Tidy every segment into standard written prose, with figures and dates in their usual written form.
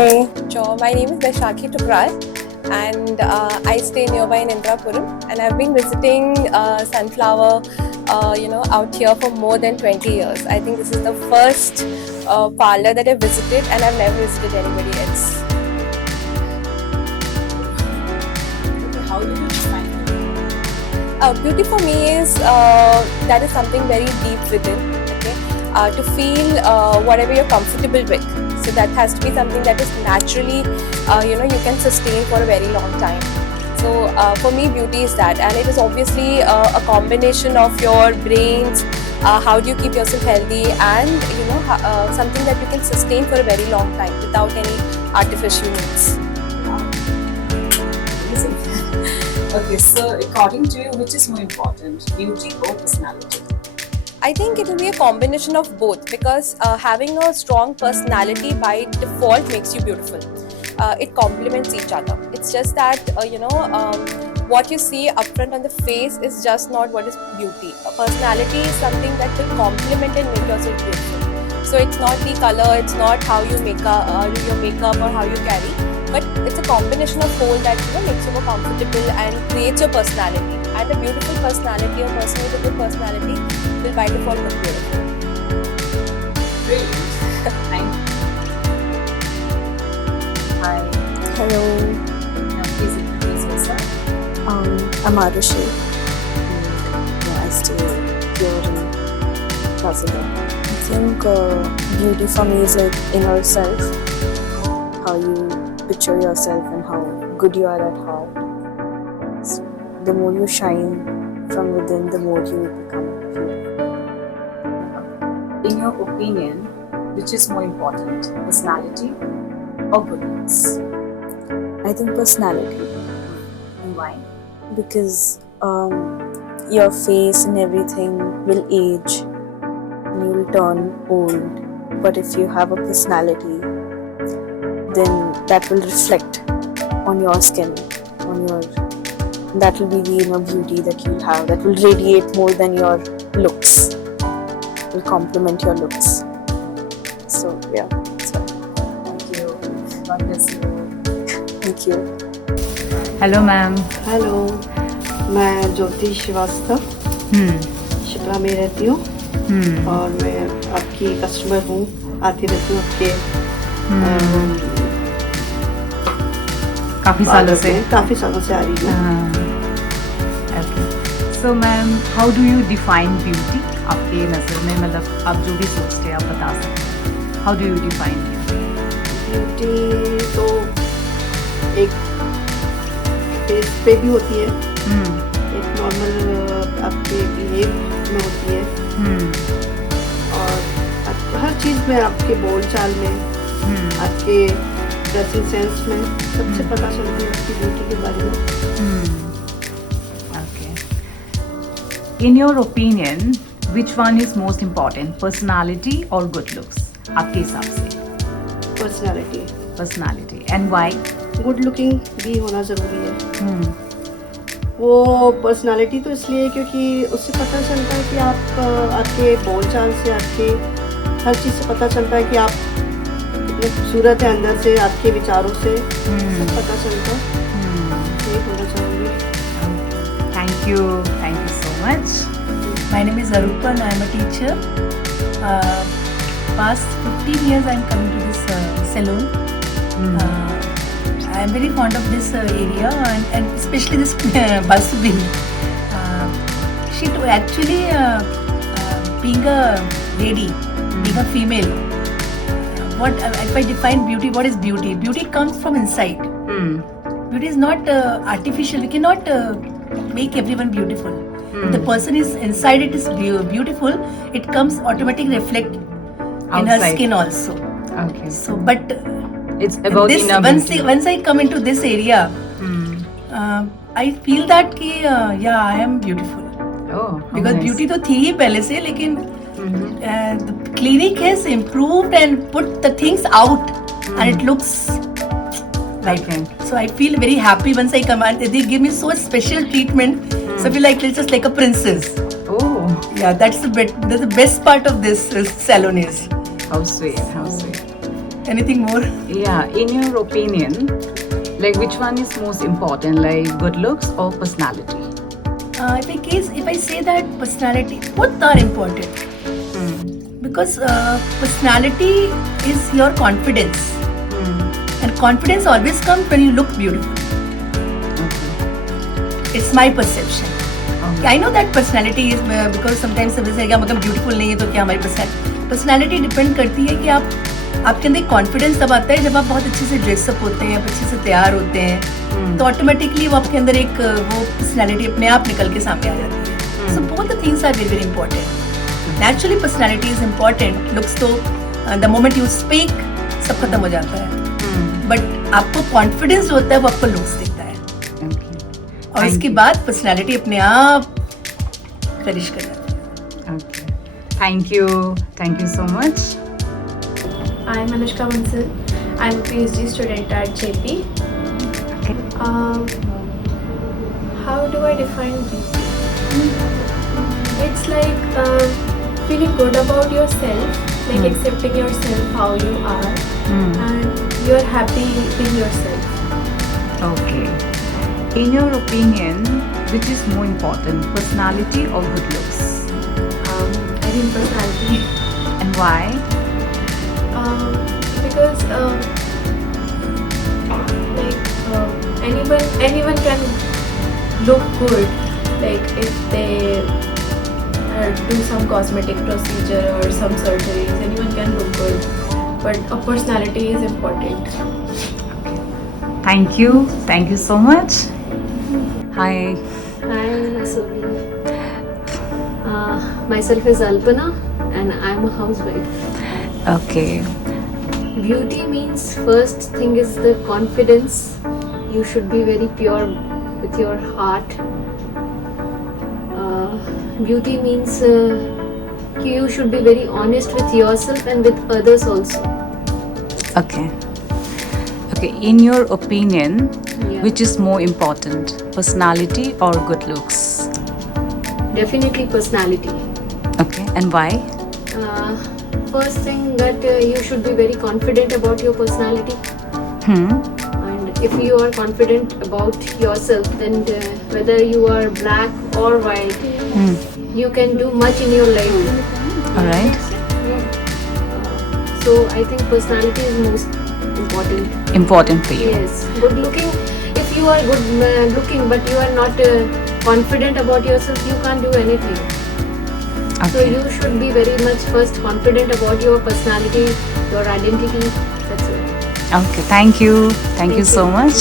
Hi. Sure. My name is Vaishakhi Tukral, and I stay nearby in Indrapuram. And I've been visiting Sunflower, out here for more than 20 years. I think this is the first parlor that I've visited, and I've never visited anybody else. How do you define it? Beauty for me is that is something very deep within. Okay, to feel whatever you're comfortable with. So that has to be something that is naturally, you can sustain for a very long time. So for me, beauty is that, and it is obviously a combination of your brains. How do you keep yourself healthy, and something that you can sustain for a very long time without any artificial means. Okay, so according to you, which is more important, beauty or personality? I think it will be a combination of both, because having a strong personality by default makes you beautiful. It complements each other. It's just that what you see upfront on the face is just not what is beauty. A personality is something that will complement and make yourself beautiful. So it's not the color, it's not how you make your makeup or how you carry, but it's a combination of whole that makes you more comfortable and creates your personality. And a beautiful personality, a person with a good personality, will by default look beautiful. Brilliant. Thank you. Hi. Hello, Now please introduce yourself. I'm Arushi. Yeah, I stay here in Plaza. I think beauty for me is like inner self, how you picture yourself and how good you are at heart. So the more you shine from within, the more you become beautiful. In your opinion, which is more important, personality or good looks? I think personality, And why? because your face and everything will age and you will turn old. But if you have a personality, then that will reflect on your skin, that will be the inner beauty that you'll have, that will radiate more than your looks, will complement your looks. So yeah, that's why. Thank you. God bless you. Thank you. Hello ma'am. Hello, मैं ज्योति श्रीवास्तव शिप्रा में रहती हूँ और मैं आपकी customer हूँ, आती रहती हूँ आपके काफ़ी सालों से। काफ़ी सालों से आ रही हूँ। So ma'am, how do you define beauty आपके नज़र में? मतलब आप जो भी सोचते हैं आप बता सकते हैं। How do you define beauty तो एक फेस पे भी होती है, एक नॉर्मल आपके बिहेव में होती है, और हर चीज़ में, आपके बोल चाल में, आपके ड्रेसिंग सेंस में, सबसे पता चलती है आपकी ब्यूटी के बारे में। Okay, in your opinion which one is most important, personality और गुड लुक्स आपके हिसाब से? Personality. And why? Good looking भी होना ज़रूरी है। वो पर्सनालिटी तो इसलिए क्योंकि उससे पता चलता है कि आप आपके बोलचाल से, आपके हर चीज़ से पता चलता है कि आप कितने खूबसूरत है अंदर से, आपके विचारों से सब पता चलता है। ये होना चाहिए। Thank you so much. My name is Arupa and I am a teacher. Past 15 years I am coming to this salon. I am very fond of this area and especially this Basubin. She actually being a lady, being a female. What if I define beauty? What is beauty? Beauty comes from inside. Beauty is not artificial. We cannot make everyone beautiful. If the person is inside, it is beautiful. It comes automatically reflect in her Outside. skin also. Okay. So, but It's about this inner beauty. once I come into this area, I feel that कि yeah, I am beautiful. Oh, how Because nice. beauty तो थी ही पहले से, लेकिन the clinic has improved and put the things out and it looks like Okay. so I feel very happy once I come and they give me so special treatment. So I feel like it's just like a princess. Oh, Yeah, that's the best part of this salon is. how sweet, how sweet. anything more? Yeah, in your opinion, like which one is most important, like good looks or personality? If I say that personality, both are important. Because personality is your confidence, and confidence always comes when you look beautiful. It's my perception. I know that personality is because sometimes सब ऐसे क्या मतलब beautiful नहीं है तो क्या हमारी personality depend करती है कि आपके अंदर confidence तब आता है जब आप बहुत अच्छे से dress up होते हैं, आप अच्छे से तैयार होते हैं, तो automatically वो आपके अंदर एक वो personality अपने आप निकल के सामने आ जाती है. So both the things are very very important. Naturally personality is important. Looks तो the moment you speak सब खत्म हो जाता है. But आपको confidence होता है वो आपको looks देता है. और इसके बाद पर्सनालिटी अपने आप करिश कर जाती है. Okay. Thank you so much. I'm Anushka Bansal. I'm a PhD student at JP. Okay. How do I define beauty? It's like feeling good about yourself, like accepting yourself how you are, and you're happy in yourself. Okay. In your opinion, which is more important, personality or good looks? I think personality. And why? Because anyone can look good, like if they do some cosmetic procedure or some surgeries, anyone can look good, but a personality is important. Thank you so much. Hi. Hi, Nasobi. Myself is Alpana and I'm a housewife. Okay. Beauty means first thing is the confidence. You should be very pure with your heart. Beauty means you should be very honest with yourself and with others also. Okay. In your opinion, Yeah. which is more important, personality or good looks? Definitely personality. Okay. And why? First thing that you should be very confident about your personality. And if you are confident about yourself, then whether you are black or white, you can do much in your life. All right. So I think personality is most important. Important for you. Yes, good looking. If you are good looking but you are not confident about yourself, you can't do anything. So Okay. you should be very much first confident about your personality, your identity. That's it. Okay. Thank you so much.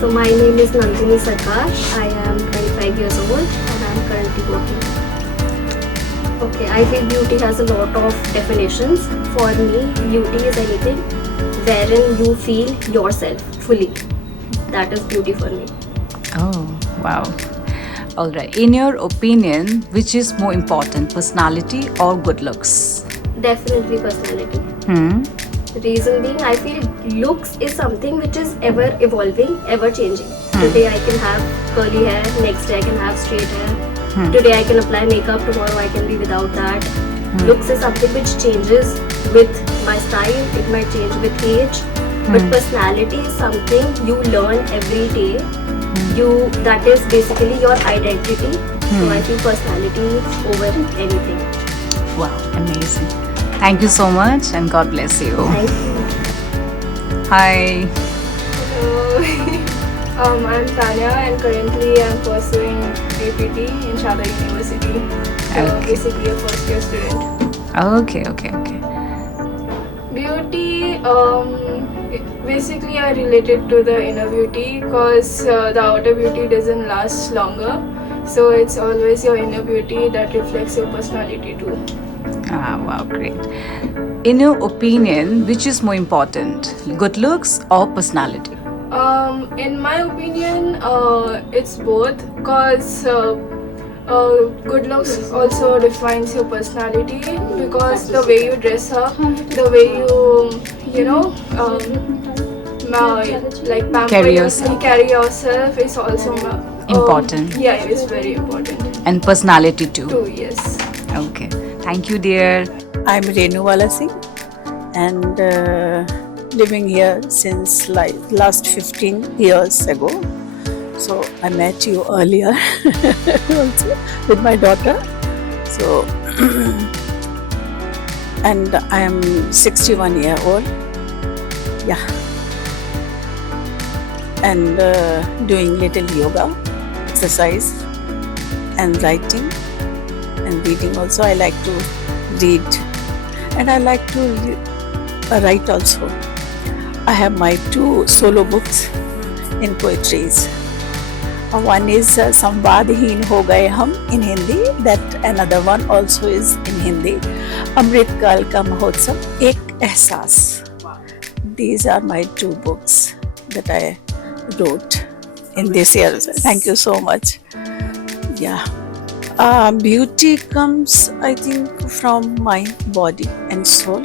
So my name is Nandini Sarkar. I am 25 years old and I am currently working. Okay, I feel beauty has a lot of definitions. For me, beauty is anything wherein you feel yourself fully. That is beauty for me. Oh, wow. All right. In your opinion, which is more important, personality or good looks? Definitely personality. Reason being, I feel looks is something which is ever evolving, ever changing. Today I can have curly hair, next day I can have straight hair. Today I can apply makeup, tomorrow I can be without that. Looks is something which changes with my style, it might change with age. But personality is something you learn every day. That is basically your identity. So I feel personality over anything. Wow, amazing. Thank you so much and God bless you. Thank you. Hi. Hello. I'm Tanya and currently I'm pursuing APT in Shala University. So Okay. basically a first year student. Okay. Beauty, basically I related to the inner beauty because the outer beauty doesn't last longer. So it's always your inner beauty that reflects your personality too. Wow, great. In your opinion, which is more important, good looks or personality? In my opinion, it's both because good looks also defines your personality because the way you dress up, the way like pamper Carry yourself, carry yourself is also Important. Yeah, it's very important And personality too. too. Yes. Okay. Thank you, dear. I'm Renu Wala Singh and living here since like last 15 years ago. So I met you earlier also with my daughter. So and I am 61-year-old. Yeah. And doing little yoga, exercise, and writing and reading also. I like to read, and I like to write also. I have my 2 solo books in poetries. One is संवादहीन हो गए हम in Hindi. That another one also is in Hindi. अमृत काल का महोत्सव एक एहसास. These are my 2 books that I wrote in this year. Thank you so much. Yeah. Beauty comes, I think, from mind, body, and soul,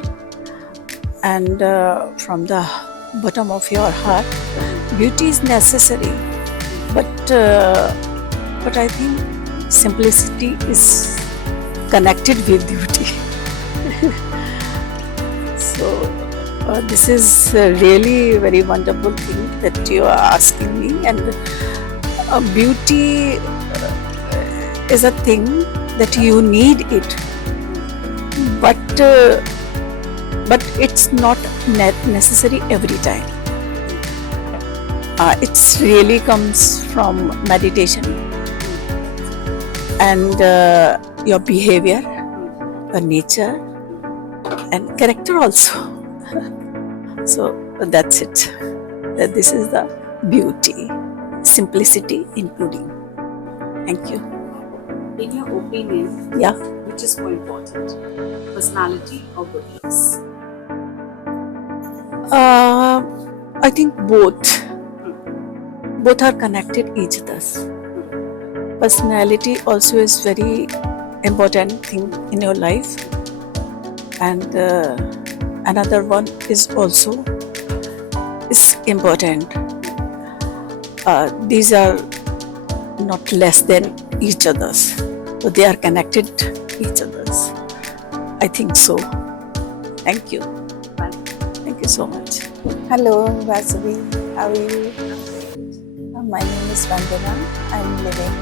and from the bottom of your heart. Beauty is necessary, but I think simplicity is connected with beauty. So this is really a very wonderful thing that you are asking me, and beauty is a thing that you need it, but it's not necessary every time. It's really comes from meditation and your behavior, your nature, and character also. So that's it. That this is the beauty, simplicity including. Thank you. In your opinion, Yeah. which is more important, personality or good looks? I think both are connected each other. Personality also is very important thing in your life, and another one is also is important. These are not less than each other's, but they are connected each other's. I think so. Thank you. Thank you so much. Hello, Vasavi. How are you? My name is Vandana. I'm living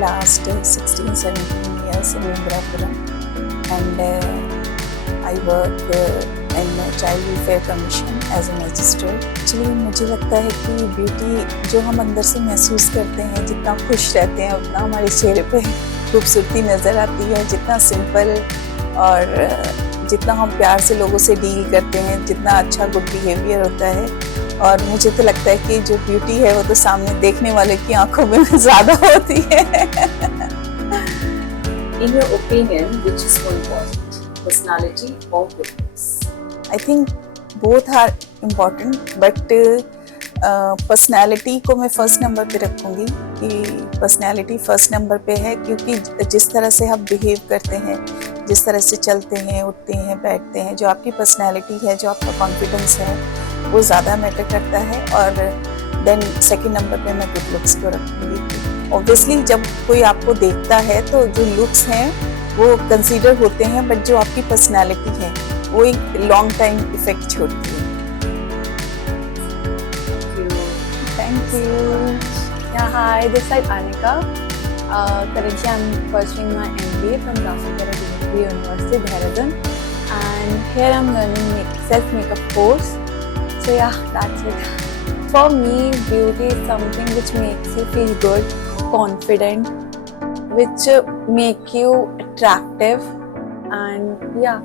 last 16-17 years in Indirapuram, and I work in Child Welfare Commission as a magistrate. Actually, मुझे लगता है कि beauty जो हम अंदर से महसूस करते हैं, जितना खुश रहते हैं उतना हमारे चेहरे पे खूबसूरती नज़र आती है. जितना सिंपल और जितना हम प्यार से लोगों से डील करते हैं, जितना अच्छा गुड बिहेवियर होता है. और मुझे तो लगता है कि जो ब्यूटी है वो तो सामने देखने वाले की आंखों में ज़्यादा होती है. In your opinion, which is more important, personality or good looks? I think both are important, but personality को मैं फर्स्ट नंबर पे रखूँगी कि पर्सनैलिटी फर्स्ट नंबर पे है, क्योंकि जिस तरह से आप बिहेव करते हैं, जिस तरह से चलते हैं, उठते हैं, बैठते हैं, जो आपकी पर्सनैलिटी है, जो आपका कॉन्फिडेंस है, वो ज़्यादा मैटर करता है. और देन सेकंड नंबर पे मैं गुड लुक्स को रखूँगी. ऑब्वियसली जब कोई आपको देखता है तो जो लुक्स हैं वो कंसीडर होते हैं, बट जो आपकी पर्सनैलिटी है वो एक लॉन्ग टाइम इफेक्ट छोड़ती है. Thank you. Thank you. Yeah, hi, this is Anika. Currently, I'm pursuing my MBA from Rafikara University, Dehradun, and here I'm learning self-makeup course. So yeah, that's it. For me, beauty is something which makes you feel good, confident, which make you attractive, and yeah,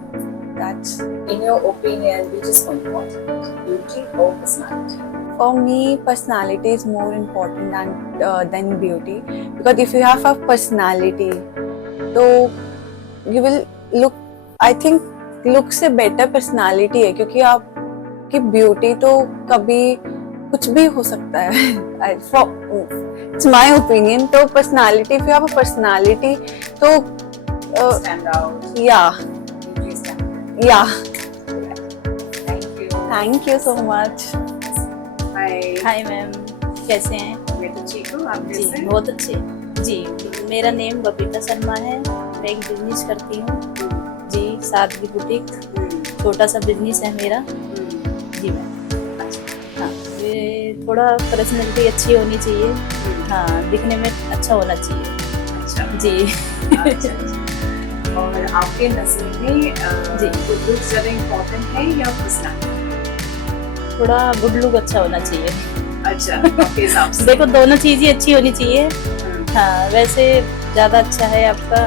that's. In your opinion, which is more important, beauty or personality? For me, personality is more important than beauty, because if you have a personality, तो you will look. I think look से better personality है, क्योंकि आपकी beauty तो कभी कुछ भी हो सकता है. It's my opinion. तो personality, if you have a personality, तो Stand out. yeah, Beauty stand out. yeah. Thank you. Thank you so much. Hi. Hi ma'am, कैसे हैं? मैं तो ठीक हूँ. आप जी कैसे हैं? बहुत अच्छे. जी मेरा नेम बबीता शर्मा है. मैं एक बिजनेस करती हूँ जी, सादगी बुटीक. छोटा सा बिजनेस है मेरा। जी मैम। हाँ, ये थोड़ा पर्सनैलिटी अच्छी होनी चाहिए। हाँ, दिखने में अच्छा होना चाहिए। अच्छा जी। और आपके नजर में जी। गुड लुक ज्यादा इम्पोर्टेंट है या पर्सनालिटी? थोड़ा गुड लुक अच्छा होना चाहिए। अच्छा, आपके हिसाब से। देखो दोनों चीज़ ही अच्छी होनी चाहिए। हाँ, वैसे ज़्यादा अच्छा है आपका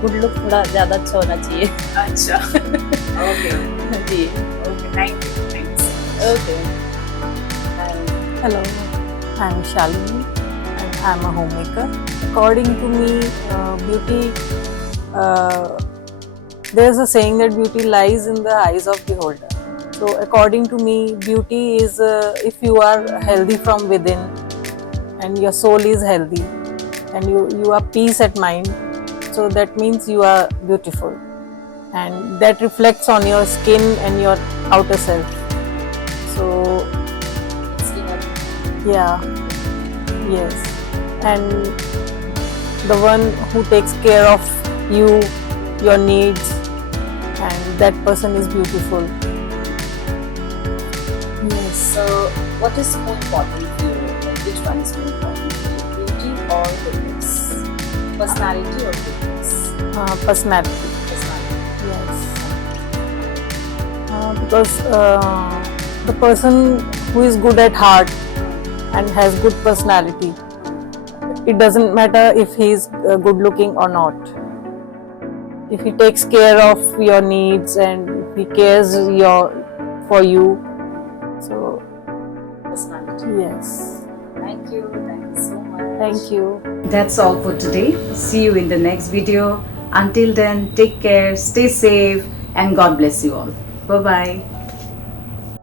गुड लुक, थोड़ा ज़्यादा अच्छा होना चाहिए। अच्छा ओके जी। Okay, thank you, thanks. Okay. Hello, I'm Shalini and I'm a homemaker. According to me, beauty, there's a saying that beauty lies in the eyes of the beholder. So according to me, beauty is if you are healthy from within and your soul is healthy and you are peace at mind, so that means you are beautiful, and that reflects on your skin and your outer self. So yeah, yes, and the one who takes care of you, your needs, and that person is beautiful. Yes. So, what is more important for you? Like, which one is more important for you? Beauty or good looks? Personality or good looks? Personality. Personality. Yes. Because the person who is good at heart and has good personality, it doesn't matter if he is good looking or not. If he takes care of your needs and if he cares for you, so Personality. yes. Thank you so much. Thank you. That's all for today. See you in the next video. Until then, take care, stay safe, and God bless you all. Bye bye.